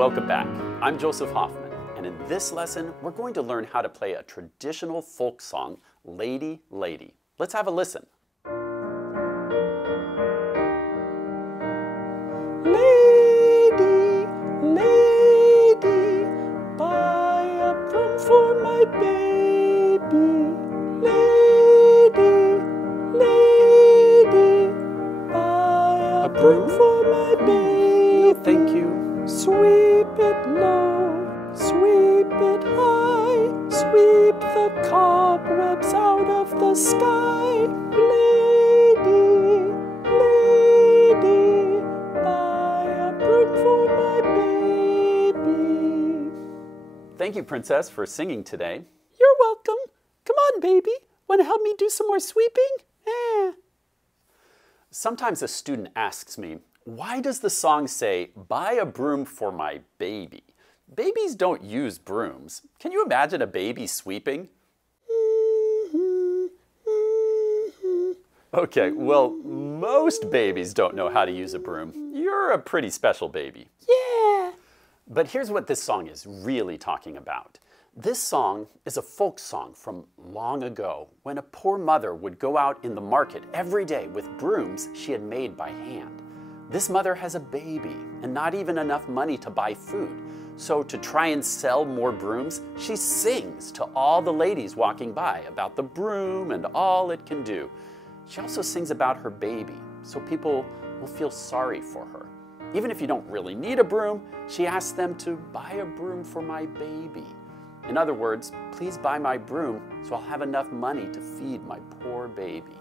Welcome back. I'm Joseph Hoffman, and in this lesson, we're going to learn how to play a traditional folk song, Lady, Lady. Let's have a listen. Lady, lady, buy a broom for my baby. Lady, lady, buy a broom for my baby. No, thank you. Sweep it low, sweep it high, sweep the cobwebs out of the sky. Lady, lady, buy a broom for my baby. Thank you, Princess, for singing today. You're welcome. Come on, baby. Want to help me do some more sweeping? Sometimes a student asks me, why does the song say, buy a broom for my baby? Babies don't use brooms. Can you imagine a baby sweeping? Okay, well, most babies don't know how to use a broom. You're a pretty special baby. Yeah. But here's what this song is really talking about. This song is a folk song from long ago when a poor mother would go out in the market every day with brooms she had made by hand. This mother has a baby and not even enough money to buy food. So to try and sell more brooms, she sings to all the ladies walking by about the broom and all it can do. She also sings about her baby, so people will feel sorry for her. Even if you don't really need a broom, she asks them to buy a broom for my baby. In other words, please buy my broom so I'll have enough money to feed my poor baby.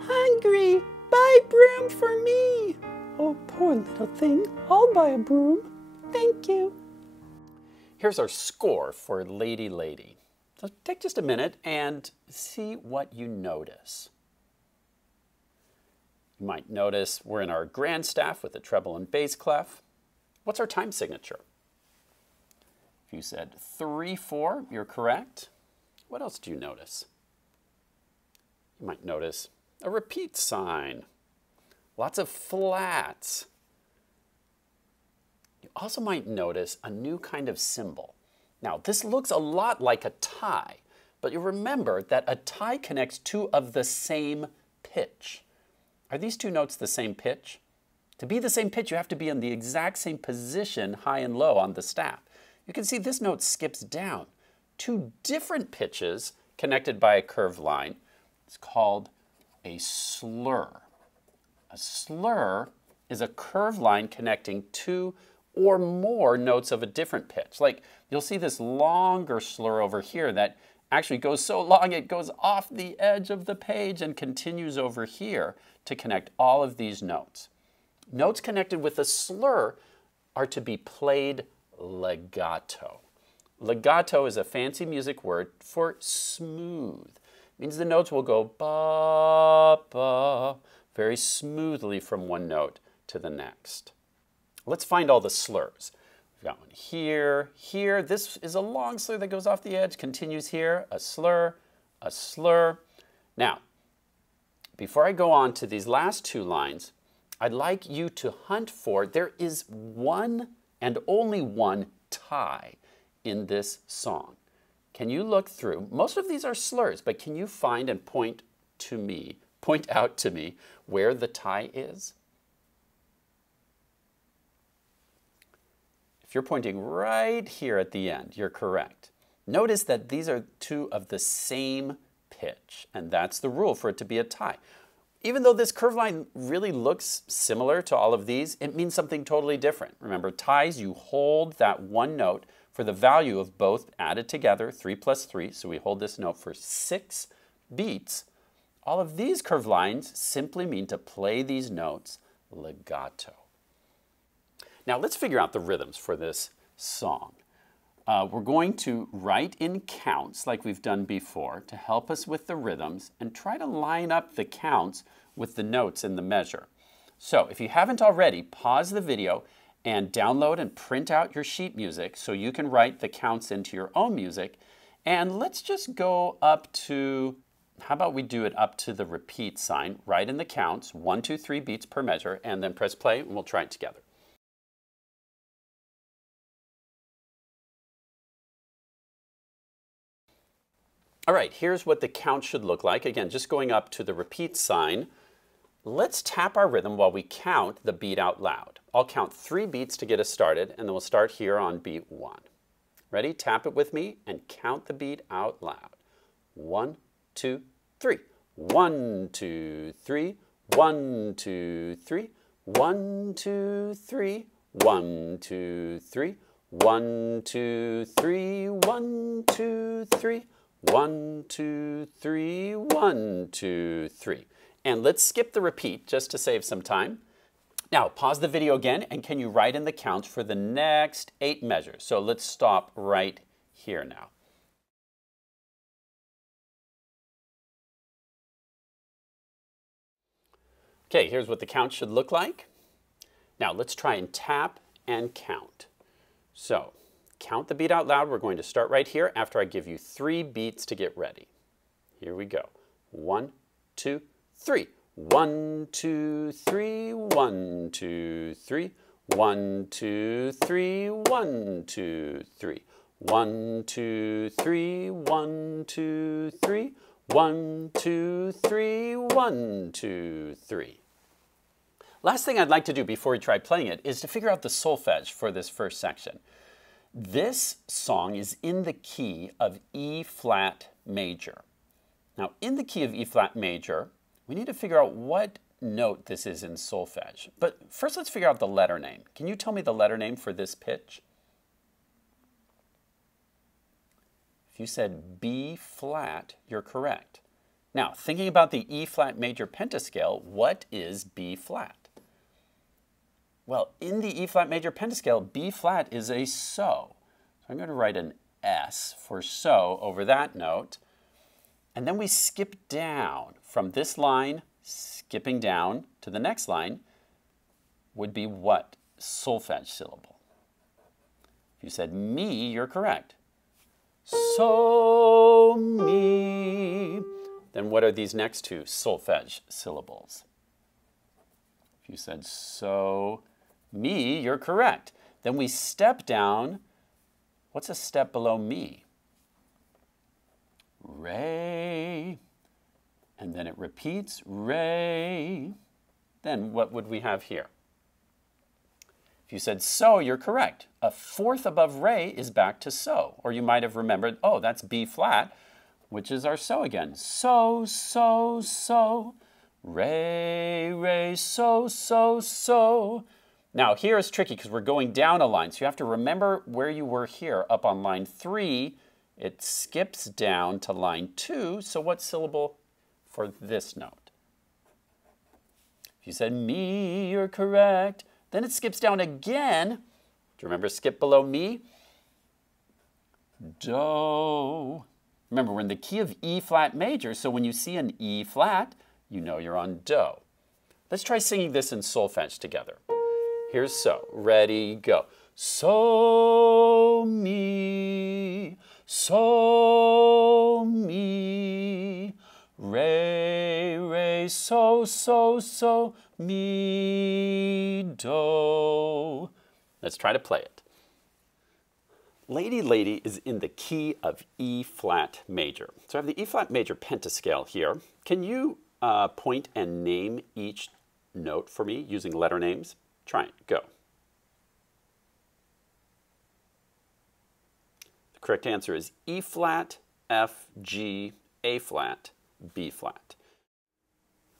Hungry, buy broom for me. Oh, poor little thing. I'll buy a broom. Thank you. Here's our score for Lady, Lady. So take just a minute and see what you notice. You might notice we're in our grand staff with the treble and bass clef. What's our time signature? If you said 3/4, you're correct. What else do you notice? You might notice a repeat sign. Lots of flats. You also might notice a new kind of symbol. Now, this looks a lot like a tie, but you remember that a tie connects two of the same pitch. Are these two notes the same pitch? To be the same pitch, you have to be in the exact same position, high and low, on the staff. You can see this note skips down. Two different pitches connected by a curved line. It's called a slur. A slur is a curved line connecting two or more notes of a different pitch. Like, you'll see this longer slur over here that actually goes so long it goes off the edge of the page and continues over here to connect all of these notes. Notes connected with a slur are to be played legato. Legato is a fancy music word for smooth. It means the notes will go ba, ba, very smoothly from one note to the next. Let's find all the slurs. We've got one here, here. This is a long slur that goes off the edge, continues here, a slur, a slur. Now, before I go on to these last two lines, I'd like you to hunt for, there is one and only one tie in this song. Can you look through? Most of these are slurs, but can you find and point out to me where the tie is? If you're pointing right here at the end, you're correct. Notice that these are two of the same pitch, and that's the rule for it to be a tie. Even though this curved line really looks similar to all of these, it means something totally different. Remember, ties, you hold that one note for the value of both added together, 3 plus 3, so we hold this note for 6 beats. All of these curved lines simply mean to play these notes legato. Now let's figure out the rhythms for this song. We're going to write in counts like we've done before to help us with the rhythms and try to line up the counts with the notes in the measure. So if you haven't already, pause the video and download and print out your sheet music so you can write the counts into your own music. And let's just go up to, how about we do it up to the repeat sign, write in the counts, 1, 2, 3 beats per measure, and then press play and we'll try it together. All right, here's what the count should look like. Again, just going up to the repeat sign. Let's tap our rhythm while we count the beat out loud. I'll count 3 beats to get us started, and then we'll start here on beat 1. Ready? Tap it with me and count the beat out loud. 1, 2, 3. 1, 2, 3. 1, 2, 3. 1, 2, 3. 1, 2, 3. 1, 2, 3. 1, 2, 3. 1, 2, 3. 1, 2, 3. And let's skip the repeat just to save some time. Now, pause the video again, and can you write in the counts for the next 8 measures? So let's stop right here now. Okay, here's what the count should look like. Now, let's try and tap and count. So, count the beat out loud. We're going to start right here after I give you 3 beats to get ready. Here we go. 1, 2, 3. 1, 2, 3. 1, 2, 3. 1, 2, 3. 1, 2, 3. 1, 2, 3. 1, 2, 3. 1, 2, 3. 1, 2, 3. Last thing I'd like to do before we try playing it is to figure out the solfege for this first section. This song is in the key of E flat major. Now, in the key of E flat major, we need to figure out what note this is in solfege. But first, let's figure out the letter name. Can you tell me the letter name for this pitch? If you said B flat, you're correct. Now, thinking about the E flat major pentascale, what is B flat? Well, in the E flat major pentascale, B flat is a so. So I'm going to write an S for so over that note. And then we skip down from this line, skipping down to the next line would be what solfege syllable? If you said me, you're correct. So, me. Then what are these next 2 solfege syllables? If you said so, me, you're correct. Then we step down. What's a step below me? Re. And then it repeats, re. Then what would we have here? If you said so, you're correct. A 4th above re is back to so. Or you might have remembered, oh, that's B flat, which is our so again. So, so, so. Re, re, so, so, so. Now, here is tricky because we're going down a line. So you have to remember where you were here. Up on line 3, it skips down to line 2. So what syllable for this note? If you said me, you're correct. Then it skips down again. Do you remember skip below me? Do. Remember, we're in the key of E flat major, so when you see an E flat, you know you're on do. Let's try singing this in solfege together. Here's so. Ready, go. So, me, so, me. Re, re, so, so, so, mi, do. Let's try to play it. Lady, Lady is in the key of E flat major. So I have the E flat major pentascale here. Can you point and name each note for me using letter names? Try it. Go. The correct answer is E flat, F, G, A flat, B flat.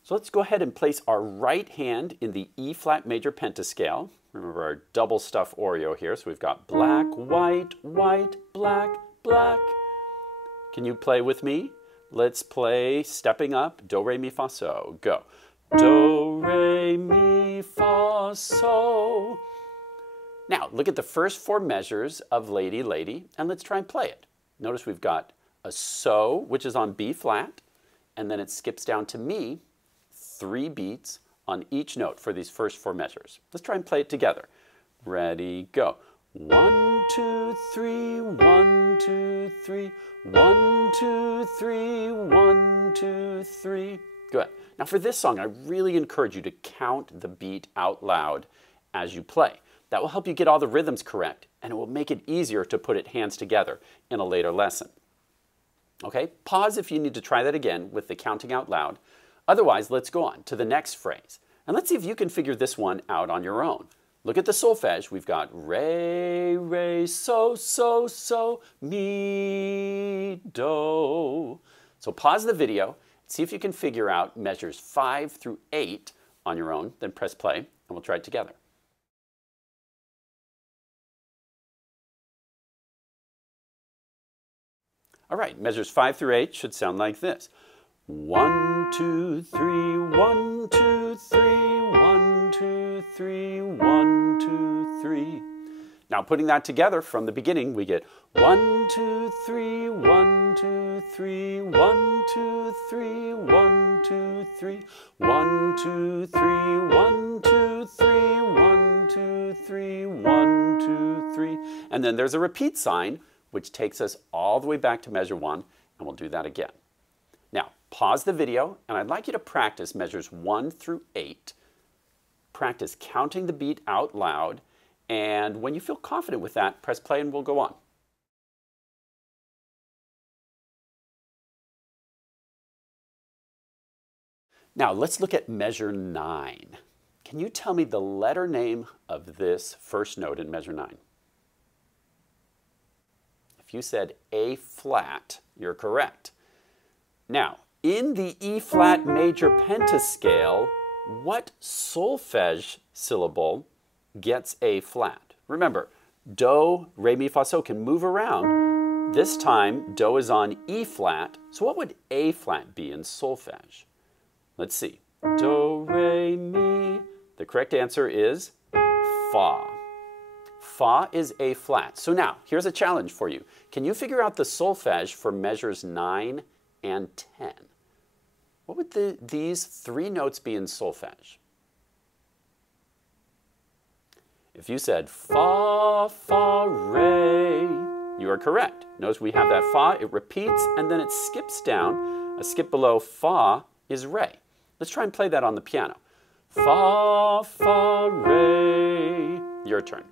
So let's go ahead and place our right hand in the E flat major pentascale. Remember our double stuff Oreo here. So we've got black, white, white, black, black. Can you play with me? Let's play stepping up, do, re, mi, fa, so. Go. Do, re, mi, fa, so. Now, look at the first 4 measures of Lady, Lady, and let's try and play it. Notice we've got a so, which is on B flat, and then it skips down to mi, 3 beats on each note for these first 4 measures. Let's try and play it together. Ready, go. 1, 2, 3, 1, 2, 3, 1, 2, 3, 1, 2, 3. Good. Now for this song, I really encourage you to count the beat out loud as you play. That will help you get all the rhythms correct, and it will make it easier to put it hands together in a later lesson. Okay, pause if you need to try that again with the counting out loud. Otherwise, let's go on to the next phrase. And let's see if you can figure this one out on your own. Look at the solfege. We've got re, re, so, mi, do. So pause the video, see if you can figure out measures 5 through 8 on your own, then press play, and we'll try it together. All right, measures 5 through 8 should sound like this. 1, 2, 3, 1, 2, 3, 1, 2, 3, 1, 2, 3. Now putting that together from the beginning, we get 1, 2, 3, 1, 2, 3, 1, 2, 3, 1, 2, 3, 1, 2, 3, 1, 2, 3, 1, 2, 3, 1, 2, 3. And then there's a repeat sign, which takes us all the way back to measure 1, and we'll do that again. Now, pause the video, and I'd like you to practice measures 1 through 8. Practice counting the beat out loud, and when you feel confident with that, press play and we'll go on. Now, let's look at measure 9. Can you tell me the letter name of this first note in measure 9? If you said A flat, you're correct. Now, in the E flat major pentascale, what solfege syllable gets A flat? Remember, do, re, mi, fa, so can move around. This time, do is on E flat, so what would A flat be in solfege? Let's see. Do, re, mi. The correct answer is fa. Fa is A flat. So now, here's a challenge for you. Can you figure out the solfege for measures 9 and 10? What would these 3 notes be in solfege? If you said fa, fa, re, you are correct. Notice we have that fa, it repeats, and then it skips down. A skip below fa is re. Let's try and play that on the piano. Fa, fa, re. Your turn.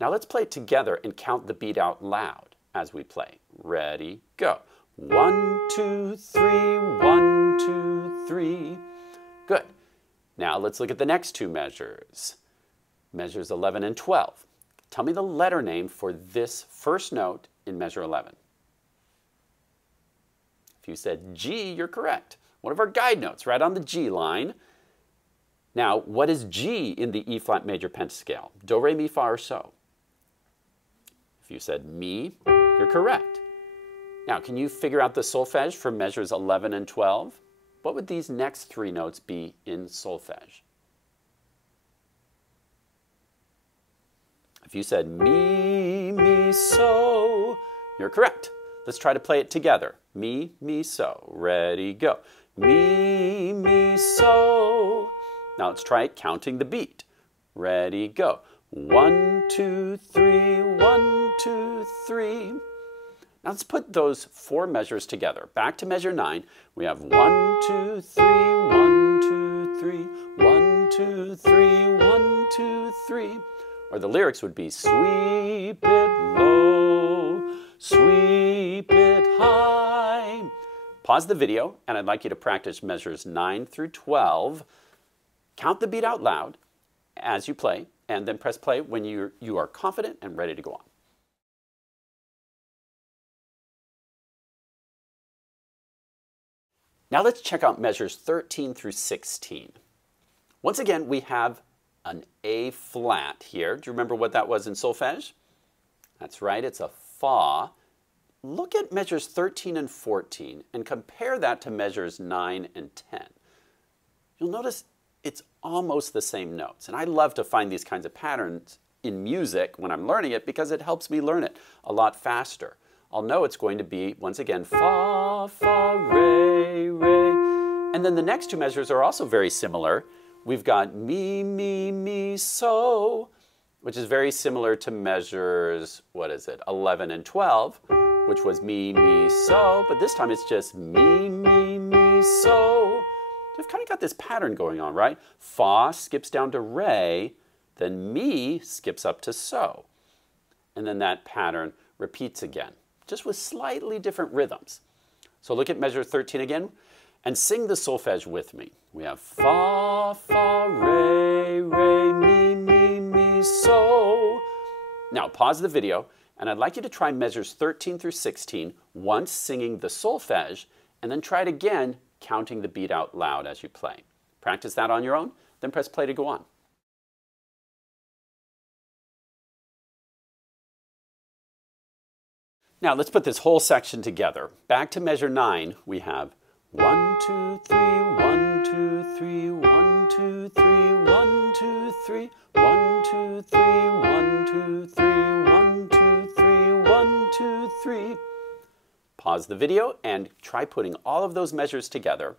Now let's play it together and count the beat out loud as we play. Ready, go. 1, 2, 3, 1, 2, 3. Good. Now let's look at the next 2 measures. Measures 11 and 12. Tell me the letter name for this first note in measure 11. If you said G, you're correct. One of our guide notes right on the G line. Now, what is G in the E flat major pentascale? Do, re, mi, fa, or so? If you said mi, you're correct. Now, can you figure out the solfege for measures 11 and 12? What would these next 3 notes be in solfege? If you said mi, mi, so, you're correct. Let's try to play it together. Mi, mi, so. Ready, go. Mi, mi, so. Now let's try it counting the beat. Ready, go. 1, 2, 3, 1, 2, 3. Now let's put those 4 measures together. Back to measure 9. We have 1, 2, 3, 1, 2, 3, 1, 2, 3, 1, 2, 3. Or the lyrics would be sweep it low, sweep it high. Pause the video, and I'd like you to practice measures 9 through 12. Count the beat out loud as you play, and then press play when you are confident and ready to go on. Now let's check out measures 13 through 16. Once again, we have an A flat here. Do you remember what that was in solfege? That's right, it's a fa. Look at measures 13 and 14 and compare that to measures 9 and 10. You'll notice it's almost the same notes. And I love to find these kinds of patterns in music when I'm learning it because it helps me learn it a lot faster. I'll know it's going to be, once again, fa, fa, re, re. And then the next 2 measures are also very similar. We've got mi, mi, mi, so, which is very similar to measures, 11 and 12, which was mi, mi, so, but this time it's just mi, mi, mi, so. So we've kind of got this pattern going on, right? Fa skips down to re, then mi skips up to so. And then that pattern repeats again, just with slightly different rhythms. So look at measure 13 again and sing the solfege with me. We have fa, fa, re, re, mi, mi, mi, so. Now pause the video and I'd like you to try measures 13 through 16 once singing the solfege and then try it again counting the beat out loud as you play. Practice that on your own, then press play to go on. Now let's put this whole section together. Back to measure 9, we have 1, 2, 3, 1, 2, 3, 1, 2, 3, 1, 2, 3, 1, 2, 3, 1, 2, 3, 1, 2, 3, 1, 2, 3. Pause the video and try putting all of those measures together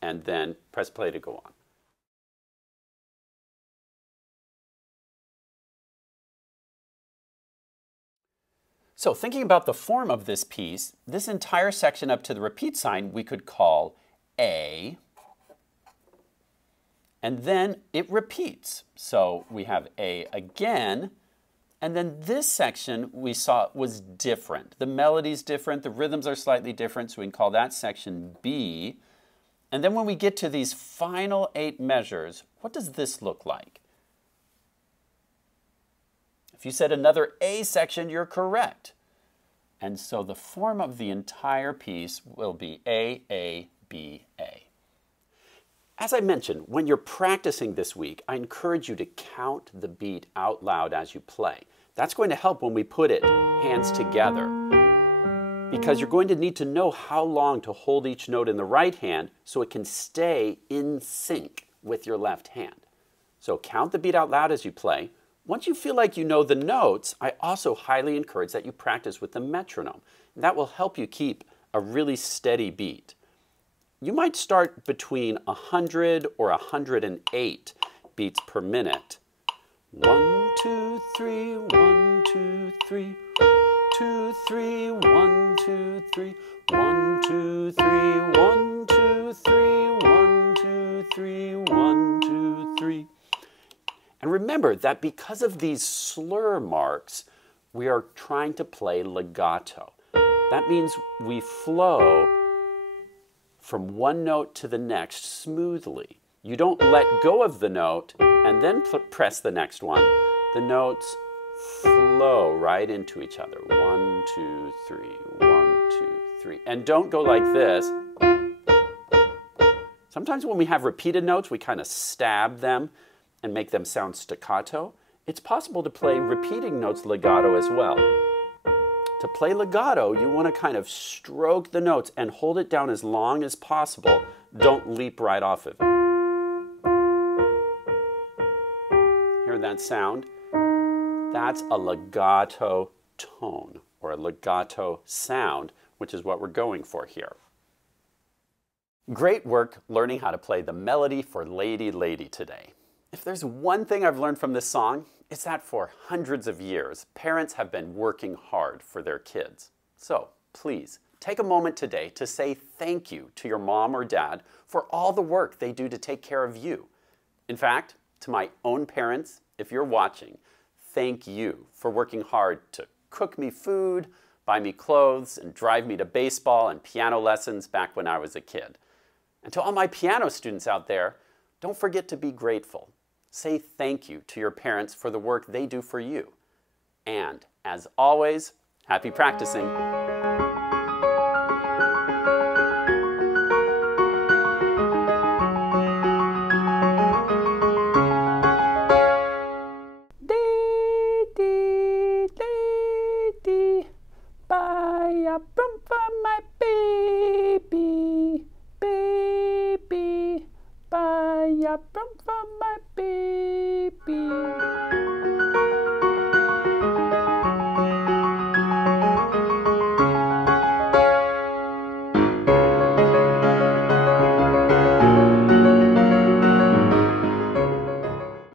and then press play to go on. So thinking about the form of this piece, this entire section up to the repeat sign we could call A, and then it repeats. So we have A again, and then this section we saw was different. The melody's different, the rhythms are slightly different, so we can call that section B. And then when we get to these final 8 measures, what does this look like? If you said another A section, you're correct. And so the form of the entire piece will be A, A, B, A. As I mentioned, when you're practicing this week, I encourage you to count the beat out loud as you play. That's going to help when we put it hands together, because you're going to need to know how long to hold each note in the right hand so it can stay in sync with your left hand. So count the beat out loud as you play. Once you feel like you know the notes, I also highly encourage that you practice with the metronome. And that will help you keep a really steady beat. You might start between 100 or 108 beats per minute. 1, 2, 3, 1, 2, 3, 2, 3, 1, 2, 3, 1, 2, 3, 1, 2, 3, 1, 2, 3, 1, 2, 3. And remember that because of these slur marks, we are trying to play legato. That means we flow from one note to the next smoothly. You don't let go of the note and then press the next one. The notes flow right into each other. 1, 2, 3, 1, 2, 3. And don't go like this. Sometimes when we have repeated notes, we kind of stab them and make them sound staccato. It's possible to play repeating notes legato as well. To play legato, you want to kind of stroke the notes and hold it down as long as possible. Don't leap right off of it. Hear that sound? That's a legato tone, or a legato sound, which is what we're going for here. Great work learning how to play the melody for Lady Lady today. If there's one thing I've learned from this song, it's that for hundreds of years, parents have been working hard for their kids. So please, take a moment today to say thank you to your mom or dad for all the work they do to take care of you. In fact, to my own parents, if you're watching, thank you for working hard to cook me food, buy me clothes, and drive me to baseball and piano lessons back when I was a kid. And to all my piano students out there, don't forget to be grateful. Say thank you to your parents for the work they do for you. And as always, happy practicing.